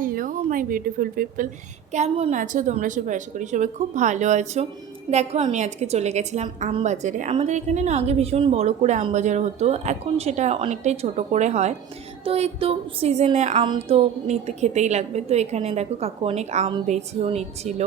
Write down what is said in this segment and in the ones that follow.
Hello my beautiful people, কেমন আছো তোমরা সবাই? আশা করি সবাই খুব ভালো আছো। দেখো, আমি আজকে চলে গেছিলাম আমবাজারে। আমাদের এখানে না আগে ভীষণ বড় করে আমবাজার হতো, এখন সেটা অনেকটাই ছোট করে হয়। তো এই তো সিজনে আম তো নিতে খেতেই লাগবে, তো এখানে দেখো কাকু অনেক আম বেছেও নিচ্ছিল।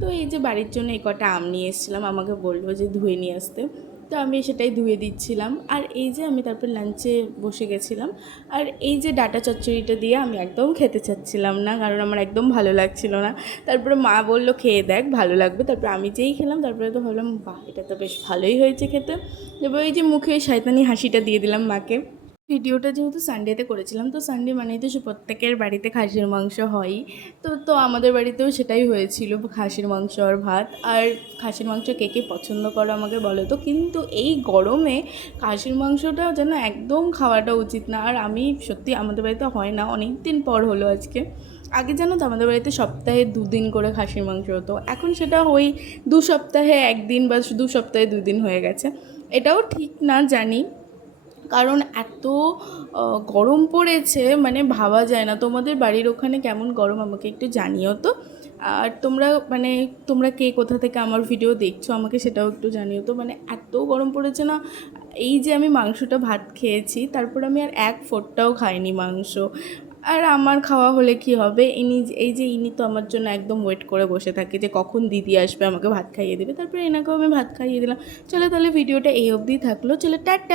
তো এই যে বাড়ির জন্য এই কটা আম নিয়ে এসেছিলাম, আমাকে বললো যে ধুয়ে নিয়ে আসতে। তো আমি সেটাই ধুয়ে দিচ্ছিলাম। আর এই যে আমি তারপর লাঞ্চে বসে গেছিলাম। আর এই যে ডাটা চচ্চড়িটা দিয়ে আমি একদম খেতে চাচ্ছিলাম না, কারণ আমার একদম ভালো লাগছিল না। তারপরে মা বললো খেয়ে দেখ, ভালো লাগবে। তারপরে আমি যেই খেলাম, তারপরে তো ভাবলাম বাহ, এটা তো বেশ ভালোই হয়েছে খেতে। তারপর এই যে মুখে শয়তানি হাসিটা দিয়ে দিলাম মাকে। ভিডিওটা যেহেতু সানডেতে করেছিলাম, তো সানডে মানেই তো প্রত্যেকের বাড়িতে খাসির মাংস হয়ই। তো আমাদের বাড়িতেও সেটাই হয়েছিল, খাসির মাংস আর ভাত। আর খাসির মাংস কে কে পছন্দ করো আমাকে বলো তো। কিন্তু এই গরমে খাসির মাংসটা যেন একদম খাওয়াটা উচিত না। আর আমি সত্যি, আমাদের বাড়িতে হয় না, অনেক দিন পর হলো আজকে। আগে জানো তো আমাদের বাড়িতে সপ্তাহে 2 দিন করে খাসির মাংস হতো, এখন সেটা ওই 2 সপ্তাহে 1 দিন বা 2 সপ্তাহে 2 দিন হয়ে গেছে। এটাও ঠিক না জানি, কারণ এত গরম পড়েছে, মানে ভাবা যায় না। তোমাদের বাড়ির ওখানে কেমন গরম আমাকে একটু জানিও তো। আর তোমরা কে কোথা থেকে আমার ভিডিও দেখছো আমাকে সেটাও একটু জানিও তো। মানে এত গরম পড়েছে না। এই যে আমি মাংসটা ভাত খেয়েছি, তারপর আমি আর এক ফোঁটাও খাইনি মাংস। আর আমার খাওয়া হলে কি হবে, ইনি তো আমার জন্য একদম ওয়েট করে বসে থাকে যে কখন দিদি আসবে আমাকে ভাত খাইয়ে দেবে। তারপরে এনাকেও আমি ভাত খাইয়ে দিলাম। চলো তাহলে ভিডিওটা এই অবধি থাকলো, চলো টাটা।